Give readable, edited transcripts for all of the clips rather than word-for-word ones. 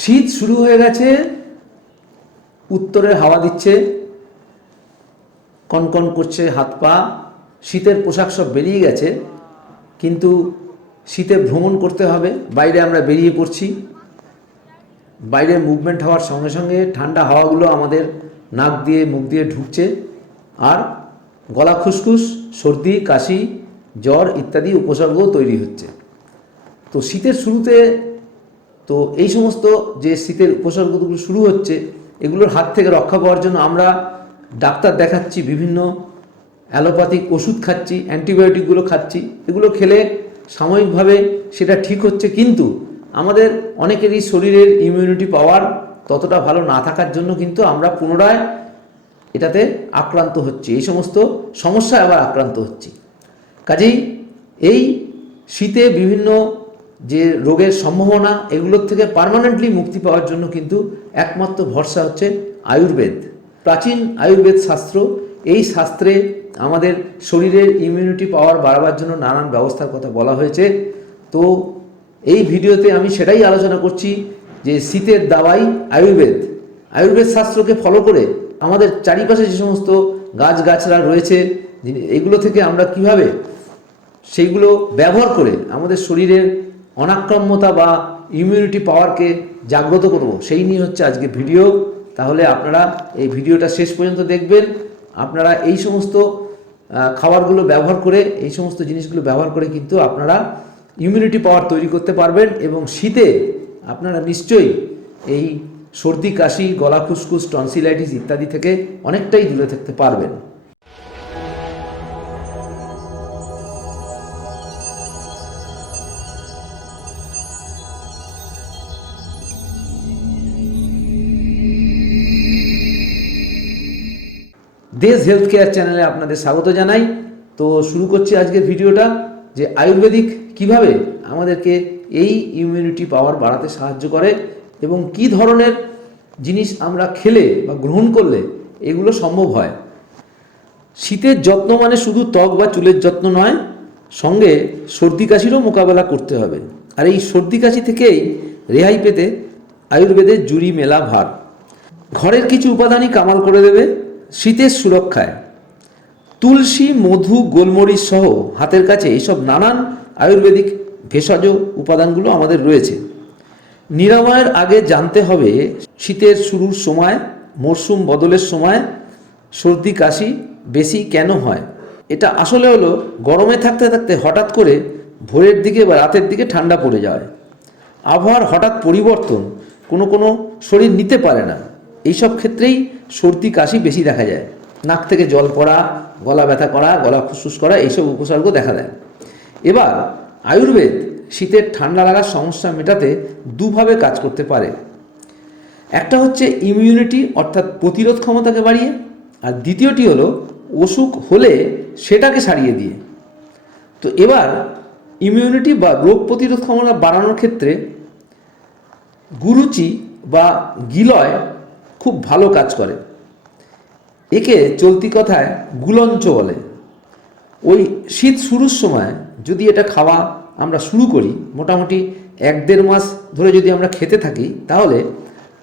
শীত শুরু হয়ে গেছে, উত্তরের হাওয়া দিচ্ছে, কনকন করছে হাত পা, শীতের পোশাক সব বেরিয়ে গেছে, কিন্তু শীতে ভ্রমণ করতে হবে। বাইরে আমরা বেরিয়ে পড়ছি, বাইরে মুভমেন্ট হওয়ার সঙ্গে সঙ্গে ঠান্ডা হাওয়াগুলো আমাদের নাক দিয়ে মুখ দিয়ে ঢুকছে, আর গলা খুসখুস, সর্দি, কাশি, জ্বর ইত্যাদি উপসর্গও তৈরি হচ্ছে। তো শীতের শুরুতে তো এই সমস্ত যে শীতের উপসর্গগুলো শুরু হচ্ছে, এগুলোর হাত থেকে রক্ষা পাওয়ার জন্য আমরা ডাক্তার দেখাচ্ছি, বিভিন্ন অ্যালোপ্যাথিক ওষুধ খাচ্ছি, অ্যান্টিবায়োটিকগুলো খাচ্ছি। এগুলো খেলে সাময়িকভাবে সেটা ঠিক হচ্ছে, কিন্তু আমাদের অনেকেরই শরীরের ইমিউনিটি পাওয়ার ততটা ভালো না থাকার জন্য কিন্তু আমরা পুনরায় এটাতে আক্রান্ত হচ্ছি, এই সমস্ত সমস্যায় আবার আক্রান্ত হচ্ছি। কাজেই এই শীতে বিভিন্ন যে রোগের সম্ভাবনা, এগুলোর থেকে পার্মানেন্টলি মুক্তি পাওয়ার জন্য কিন্তু একমাত্র ভরসা হচ্ছে আয়ুর্বেদ। প্রাচীন আয়ুর্বেদ শাস্ত্র, এই শাস্ত্রে আমাদের শরীরের ইমিউনিটি পাওয়ার বাড়াবার জন্য নানান ব্যবস্থার কথা বলা হয়েছে। তো এই ভিডিওতে আমি সেটাই আলোচনা করছি যে শীতের দাওয়াই আয়ুর্বেদ। আয়ুর্বেদ শাস্ত্রকে ফলো করে আমাদের চারিপাশে যে সমস্ত গাছগাছরা রয়েছে, এগুলো থেকে আমরা কিভাবে সেইগুলো ব্যবহার করে আমাদের শরীরের অনাক্রম্যতা বা ইমিউনিটি পাওয়ারকে জাগ্রত করব, সেই নিয়ে হচ্ছে আজকে ভিডিও। তাহলে আপনারা এই ভিডিওটা শেষ পর্যন্ত দেখবেন। আপনারা এই সমস্ত খাবারগুলো ব্যবহার করে, এই সমস্ত জিনিসগুলো ব্যবহার করে কিন্তু আপনারা ইমিউনিটি পাওয়ার তৈরি করতে পারবেন, এবং শীতে আপনারা নিশ্চয়ই এই সর্দি, কাশি, গলা খুসখুস, টনসিলাইটিস ইত্যাদি থেকে অনেকটাই দূরে থাকতে পারবেন। দেশ হেলথ কেয়ার চ্যানেলে আপনাদের স্বাগত জানাই। তো শুরু করছি আজকের ভিডিওটা, যে আয়ুর্বেদিক কিভাবে আমাদেরকে এই ইমিউনিটি পাওয়ার বাড়াতে সাহায্য করে, এবং কি ধরনের জিনিস আমরা খেলে বা গ্রহণ করলে এগুলো সম্ভব হয়। শীতের যত্ন মানে শুধু ত্বক বা চুলের যত্ন নয়, সঙ্গে সর্দি কাশিরও মোকাবেলা করতে হবে। আর এই সর্দি কাশি থেকেই রেহাই পেতে আয়ুর্বেদের জুড়ি মেলা ভার। ঘরের কিছু উপাদানই কামাল করে দেবে শীতের সুরক্ষায়। তুলসী, মধু, গোলমরিচ সহ হাতের কাছে এইসব নানান আয়ুর্বেদিক ভেষজ উপাদানগুলো আমাদের রয়েছে। নিরাময়ের আগে জানতে হবে শীতের শুরুর সময়, মরশুম বদলের সময় সর্দি কাশি বেশি কেন হয়। এটা আসলে হলো গরমে থাকতে থাকতে হঠাৎ করে ভোরের দিকে বা রাতের দিকে ঠান্ডা পড়ে যায়। আবহাওয়ার হঠাৎ পরিবর্তন কোনো কোনো শরীর নিতে পারে না, এইসব ক্ষেত্রেই সর্দি কাশি বেশি দেখা যায়। নাক থেকে জল পড়া, গলা ব্যথা করা, গলা খুসখুস করা, এইসব উপসর্গ দেখা দেয়। এবার আয়ুর্বেদ শীতের ঠান্ডা লাগার সমস্যা মেটাতে দুভাবে কাজ করতে পারে। একটা হচ্ছে ইমিউনিটি অর্থাৎ প্রতিরোধ ক্ষমতাকে বাড়িয়ে, আর দ্বিতীয়টি হলো অসুখ হলে সেটাকে সারিয়ে দিয়ে। তো এবার ইমিউনিটি বা রোগ প্রতিরোধ ক্ষমতা বাড়ানোর ক্ষেত্রে গুরুচি বা গিলয় খুব ভালো কাজ করে। একে চলতি কথায় গুলঞ্চ বলে। ওই শীত শুরুর সময় যদি এটা খাওয়া আমরা শুরু করি, মোটামুটি 1-1.5 মাস ধরে যদি আমরা খেতে থাকি, তাহলে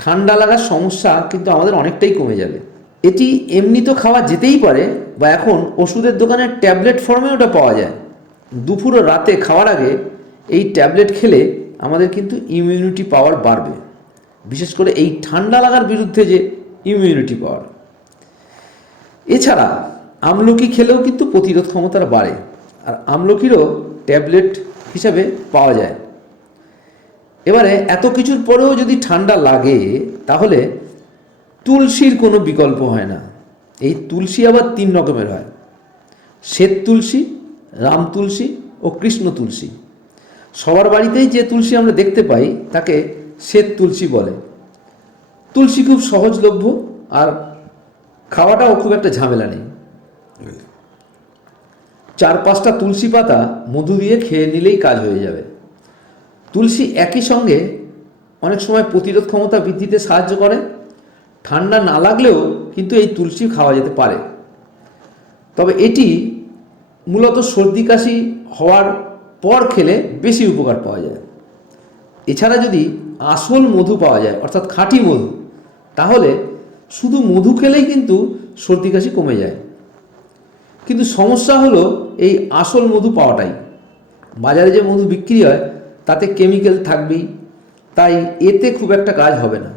ঠান্ডা লাগার সমস্যা কিন্তু আমাদের অনেকটাই কমে যাবে। এটি এমনি তো খাওয়া যেতেই পারে, বা এখন ওষুধের দোকানে ট্যাবলেট ফর্মে ওটা পাওয়া যায়। দুপুর ও রাতে খাওয়ার আগে এই ট্যাবলেট খেলে আমাদের কিন্তু ইমিউনিটি পাওয়ার বাড়বে, বিশেষ করে এই ঠান্ডা লাগার বিরুদ্ধে যে ইমিউনিটি পাওয়ার। এছাড়া আমলকি খেলেও কিন্তু প্রতিরোধ ক্ষমতা বাড়ে, আর আমলকিরও ট্যাবলেট হিসাবে পাওয়া যায়। এবারে এত কিছুর পরেও যদি ঠান্ডা লাগে, তাহলে তুলসীর কোনো বিকল্প হয় না। এই তুলসী আবার 3 রকমের হয়: শ্বেত তুলসী, রাম তুলসী ও কৃষ্ণ তুলসী। সবার বাড়িতেই যে তুলসী আমরা দেখতে পাই তাকে শ্বেত তুলসী বলে। তুলসী খুব সহজলভ্য, আর খাওয়াটাও খুব একটা ঝামেলা নেই। 4-5টা তুলসী পাতা মধু দিয়ে খেয়ে নিলেই কাজ হয়ে যাবে। তুলসী একই সঙ্গে অনেক সময় প্রতিরোধ ক্ষমতা বৃদ্ধিতে সাহায্য করে। ঠান্ডা না লাগলেও কিন্তু এই তুলসী খাওয়া যেতে পারে, তবে এটি মূলত সর্দি কাশি হওয়ার পর খেলে বেশি উপকার পাওয়া যায়। এছাড়া যদি আসল মধু পাওয়া যায় অর্থাৎ খাঁটি মধু, তাহলে শুধু মধু খেলেই কিন্তু সর্দি কাশি কমে যায়। কিন্তু সমস্যা হলো এই আসল মধু পাওয়াটাই। বাজারে যে মধু বিক্রি হয় তাতে কেমিক্যাল থাকবেই, তাই এতে খুব একটা কাজ হবে না।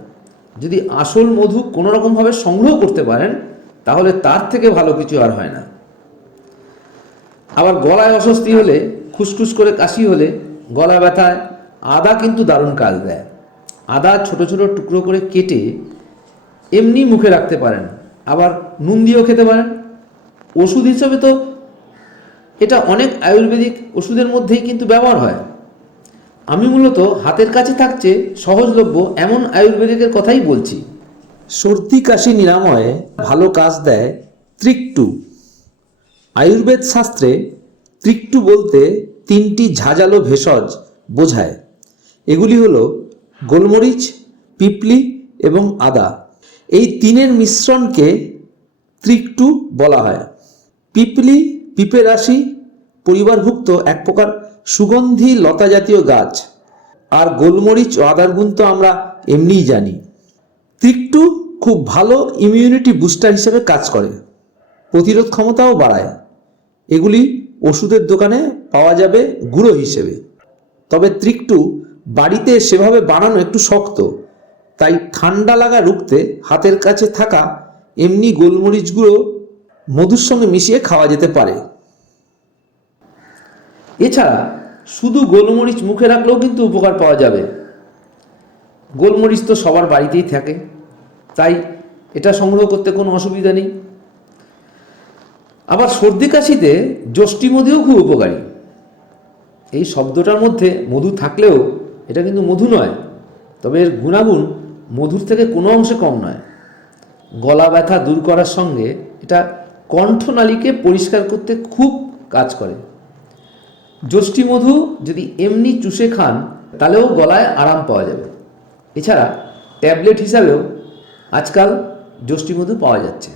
যদি আসল মধু কোনো রকমভাবে সংগ্রহ করতে পারেন তাহলে তার থেকে ভালো কিছু আর হয় না। আবার গলায় অস্বস্তি হলে, খুসখুস করে কাশি হলে, গলা ব্যথায় আদা কিন্তু দারুণ কাজ দেয়। আদা ছোট ছোট টুকরো করে কেটে এমনি মুখে রাখতে পারেন, আবার নুন দিয়েও খেতে পারেন। ওষুধ হিসেবে তো এটা অনেক আয়ুর্বেদিক ওষুধের মধ্যেই কিন্তু ব্যবহার হয়। আমি মূলত হাতের কাছে থাকছে সহজলভ্য এমন আয়ুর্বেদিকের কথাই বলছি। সর্দি কাশি নিরাময়ে ভালো কাজ দেয় ত্রিকটু। আয়ুর্বেদ শাস্ত্রে ত্রিকটু বলতে 3টি ঝাঁঝালো ভেষজ বোঝায়। এগুলি হলো গোলমরিচ, পিপলি এবং আদা। এই তিনের মিশ্রণকে ত্রিকটু বলা হয়। পিপলি পিপেরাশি পরিবারভুক্ত এক প্রকার সুগন্ধি লতা জাতীয় গাছ, আর গোলমরিচ ও আদার গুণ তো আমরা এমনিই জানি। ত্রিকটু খুব ভালো ইমিউনিটি বুস্টার হিসেবে কাজ করে, প্রতিরোধ ক্ষমতাও বাড়ায়। এগুলি ওষুধের দোকানে পাওয়া যাবে গুঁড়ো হিসেবে। তবে ত্রিকটু বাড়িতে সেভাবে বানানো একটু শক্ত, তাই ঠান্ডা লাগা রুখতে হাতের কাছে থাকা এমনি গোলমরিচ গুঁড়ো মধুর সঙ্গে মিশিয়ে খাওয়া যেতে পারে। এছাড়া শুধু গোলমরিচ মুখে রাখলেও কিন্তু উপকার পাওয়া যাবে। গোলমরিচ তো সবার বাড়িতেই থাকে, তাই এটা সংগ্রহ করতে কোনো অসুবিধা নেই। আবার সর্দি কাশিতে যষ্টি মধুও খুব উপকারী। এই শব্দটার মধ্যে মধু থাকলেও এটা কিন্তু মধু নয়, তবে এর গুণাগুণ মধুর থেকে কোনো অংশে কম নয়। গলা ব্যথা দূর করার সঙ্গে এটা কণ্ঠনালীকে পরিষ্কার করতে খুব কাজ করে। যষ্টি মধু যদি এমনি চুষে খান তাহলেও গলায় আরাম পাওয়া যাবে। এছাড়া ট্যাবলেট হিসাবেও আজকাল যষ্টি মধু পাওয়া যাচ্ছে।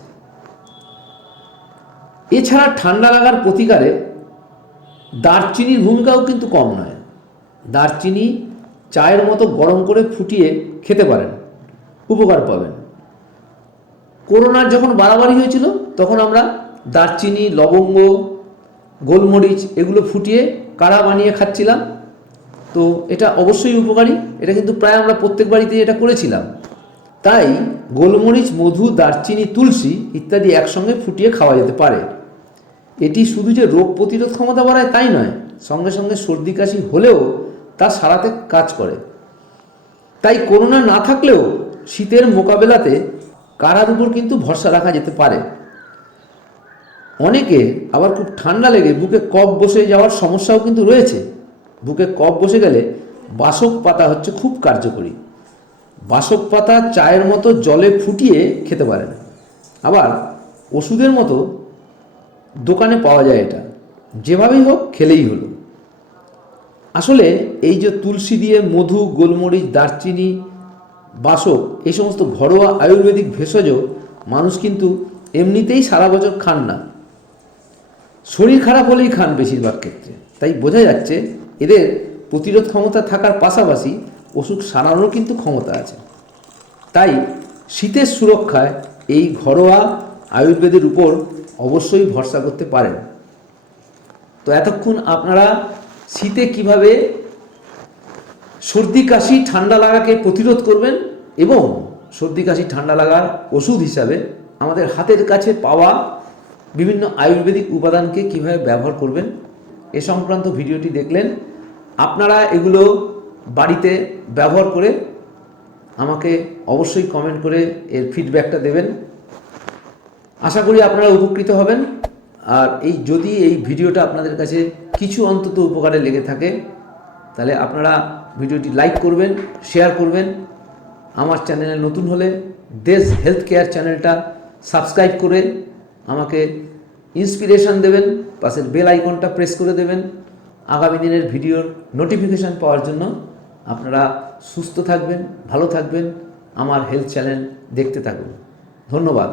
এছাড়া ঠান্ডা লাগার প্রতিকারে দারচিনির ভূমিকাও কিন্তু কম নয়। দারচিনি চায়ের মতো গরম করে ফুটিয়ে খেতে পারেন, উপকার পাবেন। করোনার যখন বাড়াবাড়ি হয়েছিল তখন আমরা দারচিনি, লবঙ্গ, গোলমরিচ এগুলো ফুটিয়ে কাঢ়া বানিয়ে খাচ্ছিলাম, তো এটা অবশ্যই উপকারী। এটা কিন্তু প্রায় আমরা প্রত্যেক বাড়িতেই এটা করেছিলাম। তাই গোলমরিচ, মধু, দারচিনি, তুলসী ইত্যাদি একসঙ্গে ফুটিয়ে খাওয়া যেতে পারে। এটি শুধু যে রোগ প্রতিরোধ ক্ষমতা বাড়ায় তাই নয়, সঙ্গে সঙ্গে সর্দি কাশি হলেও তা সারাতে কাজ করে। তাই করোনা না থাকলেও শীতের মোকাবেলাতে কাঢ়ার উপর কিন্তু ভরসা রাখা যেতে পারে। অনেকে আবার খুব ঠান্ডা লেগে বুকে কফ বসে যাওয়ার সমস্যাও কিন্তু রয়েছে। বুকে কফ বসে গেলে বাসক পাতা হচ্ছে খুব কার্যকরী। বাসক পাতা চায়ের মতো জলে ফুটিয়ে খেতে পারেন। আবার ওষুধের মতো দোকানে পাওয়া যায়, এটা যেভাবেই হোক খেলেই হলো। আসলে এই যে তুলসী দিয়ে মধু, গোলমরিচ, দারচিনি, বাসক এই সমস্ত ঘরোয়া আয়ুর্বেদিক ভেষজ মানুষ কিন্তু এমনিতেই সারা বছর খান না, শরীর খারাপ হলেই খান বেশিরভাগ ক্ষেত্রে। তাই বোঝা যাচ্ছে এদের প্রতিরোধ ক্ষমতা থাকার পাশাপাশি অসুখ সারানোর কিন্তু ক্ষমতা আছে। তাই শীতের সুরক্ষায় এই ঘরোয়া আয়ুর্বেদের উপর অবশ্যই ভরসা করতে পারেন। তো এতক্ষণ আপনারা শীতে কিভাবে সর্দি কাশি ঠান্ডা লাগাকে প্রতিরোধ করবেন এবং সর্দি কাশি ঠান্ডা লাগার ওষুধ হিসাবে আমাদের হাতের কাছে পাওয়া বিভিন্ন আয়ুর্বেদিক উপাদানকে কিভাবে ব্যবহার করবেন এ সংক্রান্ত ভিডিওটি দেখলেন। আপনারা এগুলো বাড়িতে ব্যবহার করে আমাকে অবশ্যই কমেন্ট করে এর ফিডব্যাকটা দেবেন। আশা করি আপনারা উপকৃত হবেন। আর যদি এই ভিডিওটা আপনাদের কাছে কিছু অন্তত উপকারে লেগে থাকে তাহলে আপনারা ভিডিওটি লাইক করবেন, শেয়ার করবেন। আমার চ্যানেলে নতুন হলে দেশ হেলথ কেয়ার চ্যানেলটা সাবস্ক্রাইব করে আমাকে ইন্সপিরেশন দেবেন, পাশের বেল আইকনটা প্রেস করে দেবেন আগামী দিনের ভিডিওর নোটিফিকেশান পাওয়ার জন্য। আপনারা সুস্থ থাকবেন, ভালো থাকবেন, আমার হেলথ চ্যানেল দেখতে থাকুন। ধন্যবাদ।